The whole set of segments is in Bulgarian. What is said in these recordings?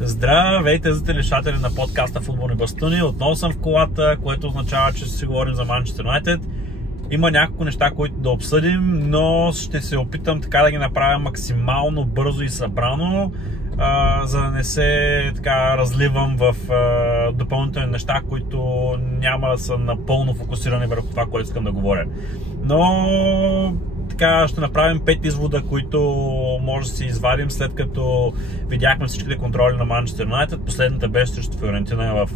Здравейте, зрители, слушатели на подкаста Футболни бастуни. Отново съм в колата, което означава, че ще си говорим за Манчестър Юнайтед. Има няколко неща, които да обсъдим, но ще се опитам така да ги направя максимално бързо и събрано, за да не се така разливам в допълнителни неща, които няма да са напълно фокусирани върху това, което искам да говоря. Но така ще направим 5 извода, които може да си извадим, след като видяхме всичките контроли на Манчестър Юнайтед. Последната беше срещу Фиорентина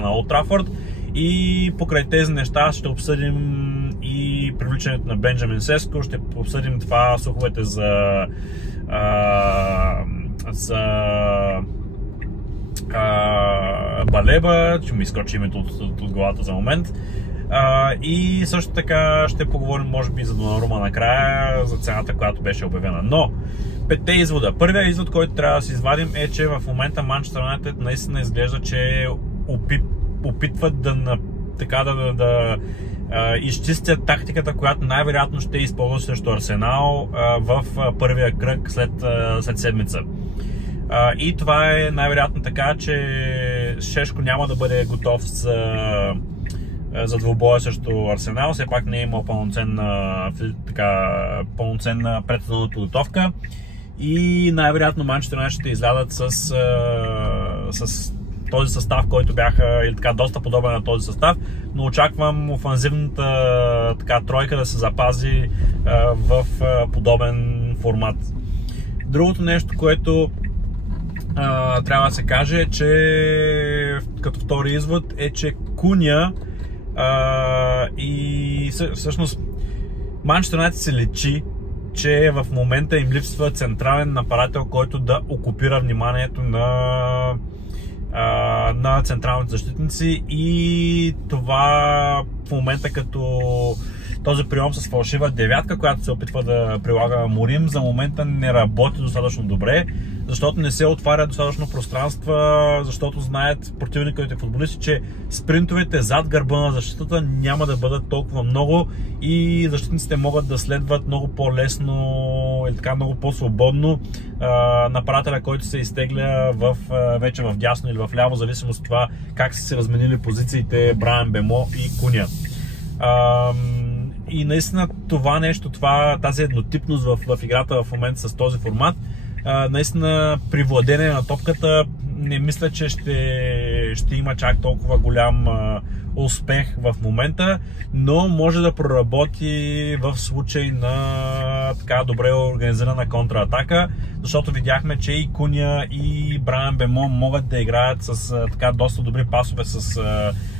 на Олд Трафорд. И покрай тези неща ще обсъдим и привличането на Бенджамин Сеско, ще обсъдим това, слуховете за Балеба, че ми изкочи името от главата за момент. И също така ще поговорим, може би, за Донарума накрая, за цената, която беше обявена. Но, 5 извода. Първият извод, който трябва да си извадим, е, че в момента Манчестър Юнайтед наистина изглежда, че опитват да изчистят тактиката, която най-вероятно ще използват срещу Арсенал в първия кръг след седмица. И това е най-вероятно така, че Шешко няма да бъде готов за двубоя срещу Арсенал. Все пак не е имал пълноценна предсезонна подготовка. И най-вероятно Манчестър Юнайтед ще излядат с този състав, който бяха или така доста подобен на този състав, но очаквам офанзивната тройка да се запази в подобен формат. Другото нещо, което трябва да се каже, е, че като втори извод е, че Куня и всъщност Манчестър Юнайтед се личи, че в момента им липсва централен нападател, който да окупира вниманието на централните защитници, и това в момента като този прием с фалшива девятка, която се опитва да прилага Морим, за момента не работи достатъчно добре, защото не се отваря достатъчно пространства, защото знаят противниките футболисти, че спринтовете зад гърба на защитата няма да бъдат толкова много и защитниците могат да следват много по-лесно или така много по-свободно нападателя, който се изтегля вече в дясно или в ляво, в зависимост от това как са се разменили позициите Брайан Бемо и Куня. И наистина това нещо, тази еднотипност в играта в момента с този формат, наистина при владение на топката не мисля, че ще има чак толкова голям успех в момента, но може да проработи в случай на така добре организирана контратака, защото видяхме, че и Куня и Брайан Бемо могат да играят с доста добри пасове с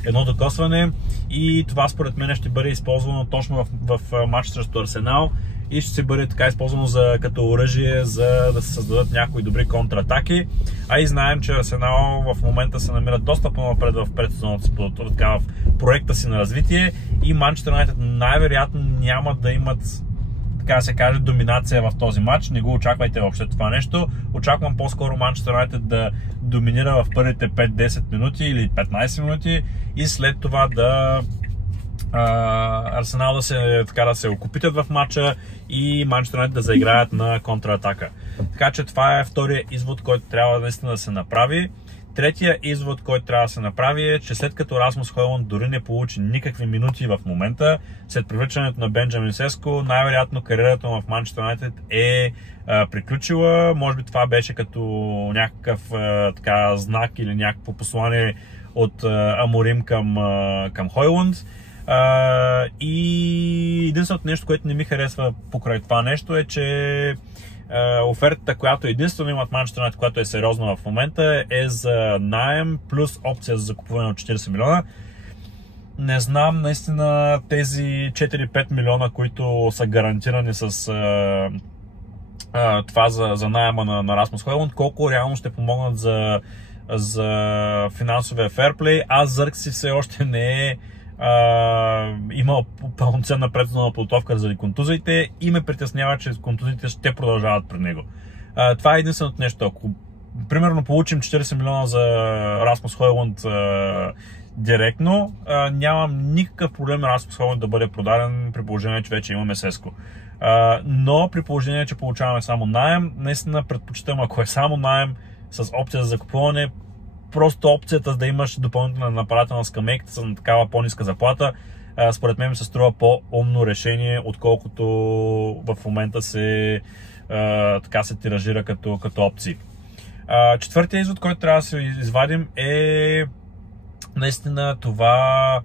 едно докосване, и това според мен ще бъде използвано точно в матч срещу Арсенал и ще се бъде така използвано като оръжие, за да се създадат някои добри контратаки. А и знаем, че Арсенал в момента се намира доста по-напред в предсезонната си в проекта си на развитие, и Манчестър Юнайтед най-вероятно няма да имат, така да се каже, доминация в този матч. Не го очаквайте въобще това нещо. Очаквам по-скоро Манчестър Юнайтед да доминира в първите 5-10 минути или 15 минути и след това Арсенал да се окупитат в матча и Манчестър Юнайтед да заиграят на контратака. Така че това е втория извод, който трябва наистина да се направи. Третия извод, който трябва да се направи, е, че след като Расмус Хойлунд дори не получи никакви минути в момента, след привличането на Бенджамин Сеско, най-вероятно кариерата му в Манчестър Юнайтед е приключила. Може би това беше като някакъв знак или някакво послание от Аморим към Хойлунд. И единственото нещо, което не ми харесва покрай това нещо, е, че офертата, която единствено имат Манчестър Юнайтед, която е сериозна в момента, е за наем плюс опция за закупуване от 40 милиона. Не знам наистина тези 4-5 милиона, които са гарантирани с това за наема на Расмус Хойлунд, колко реално ще помогнат за финансовия ферплей. Зъркси все още не е има пълноценна предсезонна подготовка заради контузиите и ме притеснява, че контузиите ще продължават пред него. Това е единственото нещо. Ако примерно получим 40 милиона за Расмус Хойлунд директно, нямам никакъв проблем Расмус Хойлунд да бъде продаден, при положение, че вече имаме Сеско. Но при положение, че получаваме само наем, наистина предпочитам, ако е само наем, с опция за закупуване. Просто опцията да имаш допълнителна нападателна скамейка с такава по-ниска заплата, според мен ми се струва по-умно решение, отколкото в момента така се тиражира като опции. Четвъртия извод, който трябва да се извадим, е наистина това,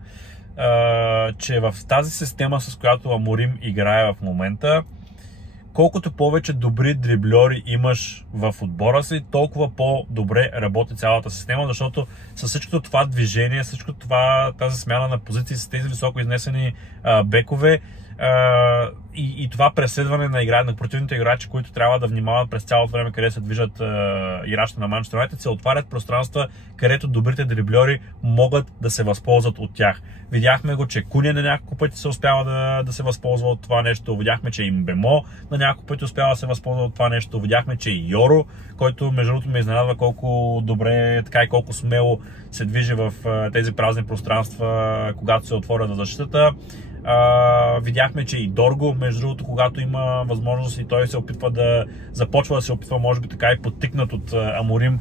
че в тази система, с която Аморим играе в момента, колкото повече добри дрибльори имаш в отбора си, толкова по-добре работи цялата система, защото с всичкото това движение, всичко това, тази смяна на позиции с тези високо изнесени бекове и това преследване на противните играчи, които трябва да внимават през цялото време къде се движат играчите на Манчестър Юнайтед, се отварят пространства, където добрите дрибльори могат да се възползват от тях. Видяхме го, че Куня на няколко пъти се успява да се възползва от това нещо. Видяхме, че и Мбемо на няколко пъти успява да се възползва от това нещо. Видяхме, че и Йоро, който между другото ме изненадва колко добре, така и колко смело се движи в тези празни пространства, когато се отворят за защитата. Видяхме, че и Дорго, между другото, когато има възможност и той се опитва започва да се опитва, може би така и подтикнат от Аморим,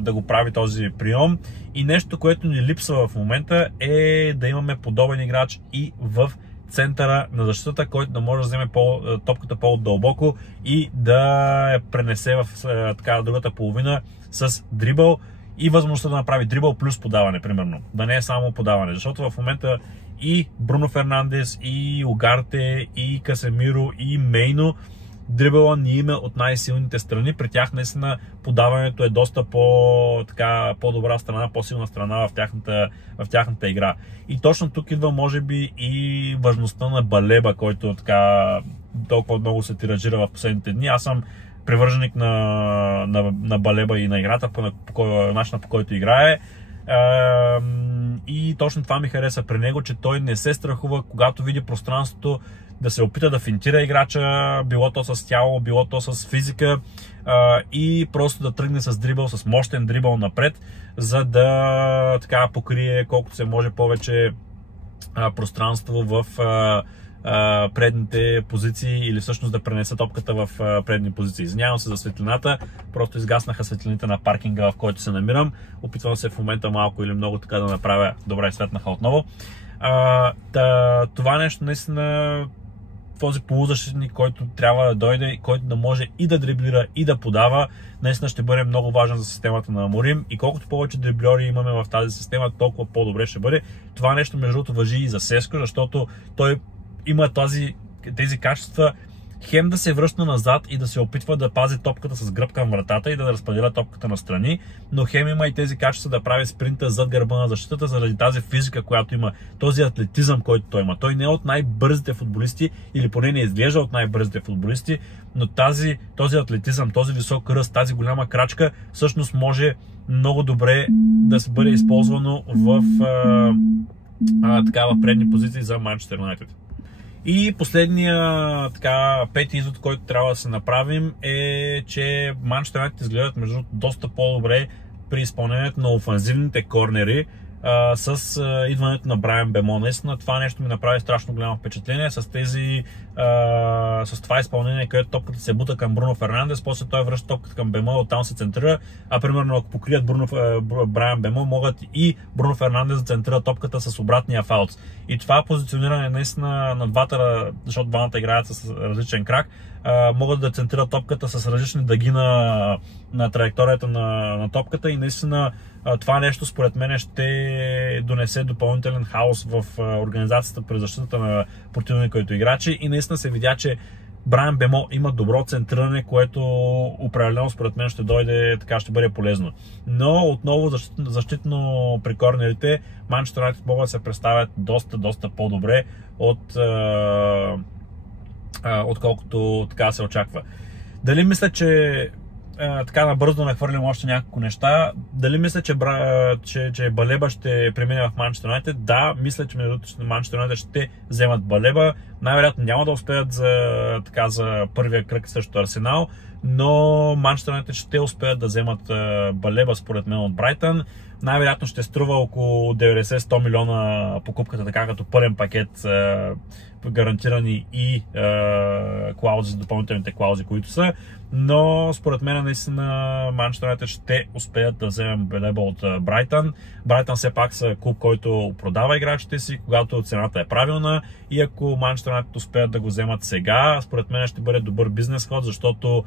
да го прави този прием. И нещо, което ни липсва в момента, е да имаме подобен играч и в центъра на защитата, който да може да вземе топката по-дълбоко и да я пренесе в другата половина с дрибъл и възможността да направи дрибъл плюс подаване, примерно. Да не е само подаване, защото в момента и Бруно Фернандес, и Угарте, и Касемиро, и Мейно, дрибъла ни има от най-силните страни. При тях наистина подаването е доста по-добра страна, по-силна страна в тяхната игра. И точно тук идва, може би, и важността на Балеба, който толкова много се тиражира в последните дни. Аз съм привърженик на Балеба и на играта, начина по който играе. И точно това ми хареса при него, че той не се страхува, когато види пространството, да се опита да финтира играча, било то с тяло, било то с физика, и просто да тръгне с дрибъл, с мощен дрибъл напред, за да покрие колкото се може повече пространство в предните позиции, или всъщност да пренесе топката в предни позиции. Извинявам се за светлината, просто изгаснаха светлините на паркинга, в който се намирам. Опитвам се в момента малко или много така да направя. Добре, светнаха отново. Това нещо наистина, този полузащитник, който трябва да дойде, който да може и да дриблира, и да подава, наистина ще бъде много важен за системата на Аморим. И колкото повече дрибльори имаме в тази система, толкова по-добре ще бъде. Това нещо между другото важи и за Сеско, защото той има тези качества, хем да се връща назад и да се опитва да пази топката с гръб към вратата и да разпределя топката настрани, но хем има и тези качества да прави спринта зад гърба на защитата, заради тази физика, която има, този атлетизъм, който той има. Той не е от най-бързите футболисти, или поне не изглежда от най-бързите футболисти, но този атлетизъм, този висок ръст, тази голяма крачка всъщност може много добре да се бъде използвано в предни позиции за Манчестър Юнайтед. И последния пети извод, който трябва да се направим, е, че Манчестър Юнайтед изглеждат между доста по-добре при изпълнението на офанзивните корнери с идването на Брайан Бемо. Наистина това нещо ми направи страшно голямо впечатление с това изпълнение, където топката се бута към Бруно Фернандес, после той връща топката към Бемо, оттам се центрира, а примерно ако покрият Брайан Бемо, могат и Бруно Фернандес да центрира топката с обратния фаулс. И това позициониране наистина на двата, защото двамата играят с различен крак, могат да центрират топката с различни дъги на траекторията на топката, и наистина това нещо според мен ще донесе допълнителен хаос в организацията при защитата на противника и играчи, и наистина се видя, че Брайан Бемо има добро центриране, което определено според мен ще дойде, ще бъде полезно. Но отново защитно при корнерите Манчестър Юнайтед могат да се представят доста по-добре отколкото така се очаква. Дали мисля, че набързо да нахвърлим още няколко неща? Дали мисля, че Балеба ще премине в Манчестър Юнайтед? Да, мисля, че Манчестър Юнайтед ще вземат Балеба. Най-вероятно няма да успеят за първия кръг срещу Арсенал, но Манчестър Юнайтед ще успеят да вземат Балеба според мен от Брайтън. Най-вероятно ще струва около 90-100 милиона покупката, така като пълен пакет, гарантирани и клаузи, допълнителните клаузи, които са. Но според мен наистина Манчестър Юнайтед ще успеят да вземем Балеба от Брайтън. Брайтън все пак са клуб, който продава играчите си, когато цената е правилна, и ако Манчестър Юнайтед успеят да го вземат сега, според мен ще бъде добър бизнес ход, защото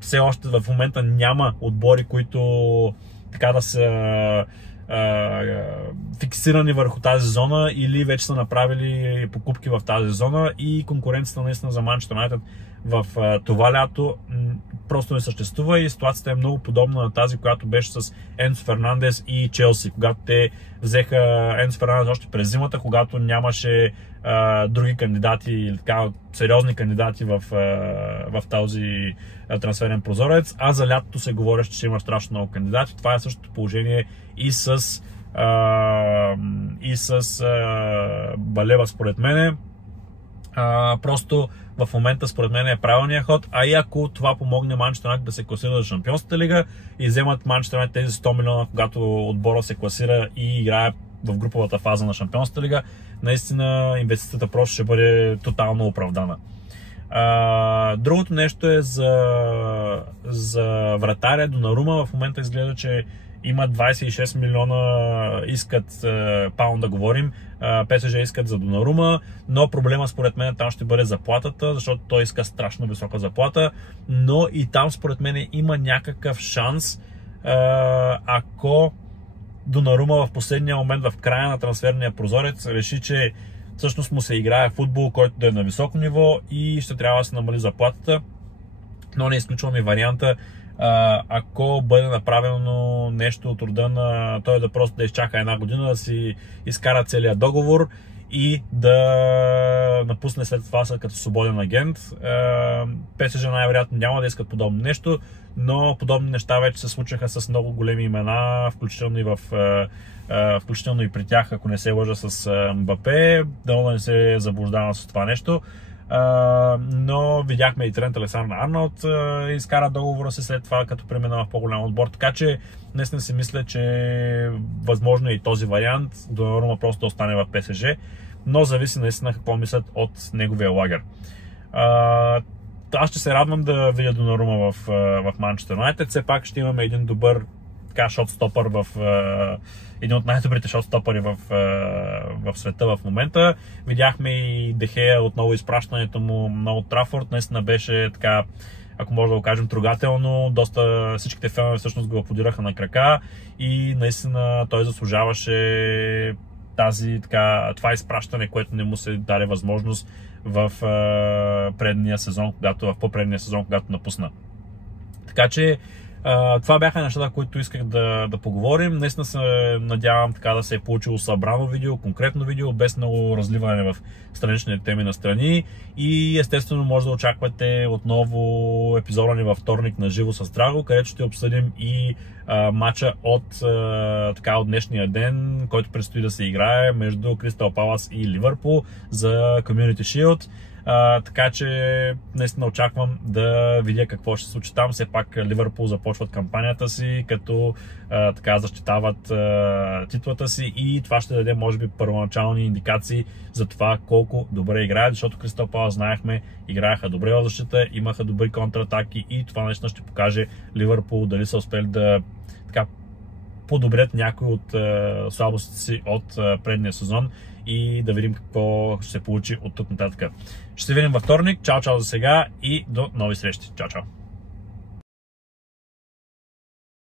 все още в момента няма отбори, които така да са фиксирани върху тази зона или вече са направили покупки в тази зона, и конкуренцията наистина за Манчестър Юнайтед в това лято просто не съществува, и ситуацията е много подобна на тази, която беше с Енцо Фернандес и Челси, когато те взеха Енцо Фернандес още през зимата, когато нямаше други кандидати или така сериозни кандидати в този трансферен прозорец, а за лятото се говореше, че ще има страшно много кандидати. Това е същото положение и с Балеба според мене. Просто в момента според мен е правилният ход, а и ако това помогне Манчестър Юнайтед да се класира за Шампионската лига и вземат Манчестър Юнайтед тези 100 милиона, когато отбора се класира и играе в груповата фаза на Шампионската лига, наистина инвестицията просто ще бъде тотално оправдана. Другото нещо е за вратаря Донарума. В момента изглежда, че има 26 милиона искат паунда, говорим. ПСЖ искат за Донарума, но проблема според мен там ще бъде заплатата, защото той иска страшно висока заплата, но и там според мен има някакъв шанс, ако Донарума в последния момент, в края на трансферния прозорец, реши, че всъщност му се играе футбол, който да е на високо ниво и ще трябва да се намали заплатата, но не изключвам и варианта, ако бъде направено нещо от рода на той да просто да изчака една година, да си изкара целият договор и да напусне след това като свободен агент. ПСЖ най-вероятно няма да искат подобно нещо, но подобни неща вече се случаха с много големи имена, включително и при тях, ако не се лъжа, с Мбапе. Дано да не се заблуждавам с това нещо. Но видяхме и Трент Александър-Арнолд изкара договора си след това, като премина в по-голям отбор, така че днес не си мисля, че възможно е и този вариант, Донарума просто да остане в ПСЖ, но зависи наистина какво мислят от неговия лагер. Аз ще се радвам да видя Донарума в Манчестър Юнайтед. Все пак ще имаме един добър шотстопър, един от най-добрите шотстопъри в света в момента. Видяхме и Де Хея, отново изпращането му на Олд Трафорд. Наистина беше така, ако може да го кажем, трогателно. Доста всичките фенове всъщност го аплодираха на крака и наистина той заслужаваше това изпращане, което не му се даде възможност в по-предния сезон, когато напусна. Така че това бяха нещата, които исках да поговорим. Наистина се надявам така да се е получило събрано видео, конкретно видео, без много разливане в страничните теми на страни. И естествено може да очаквате отново епизода ни във вторник на живо с Драго, където ще обсъдим и матча от днешния ден, който предстои да се играе между Кристал Палас и Ливърпул за Community Shield. Така че наистина очаквам да видя какво ще се случи там. Все пак Ливърпул започват кампанията си, като защитават титлата си и това ще даде може би първоначални индикации за това колко добре играят, защото Кристал Палас, знаехме, играеха добре в защита, имаха добри контратаки и това наистина ще покаже Ливърпул дали са успели да подобрят някои от слабостите си от предния сезон и да видим какво ще се получи от тук нататък. Ще се видим във вторник. Чао за сега и до нови срещи. Чао!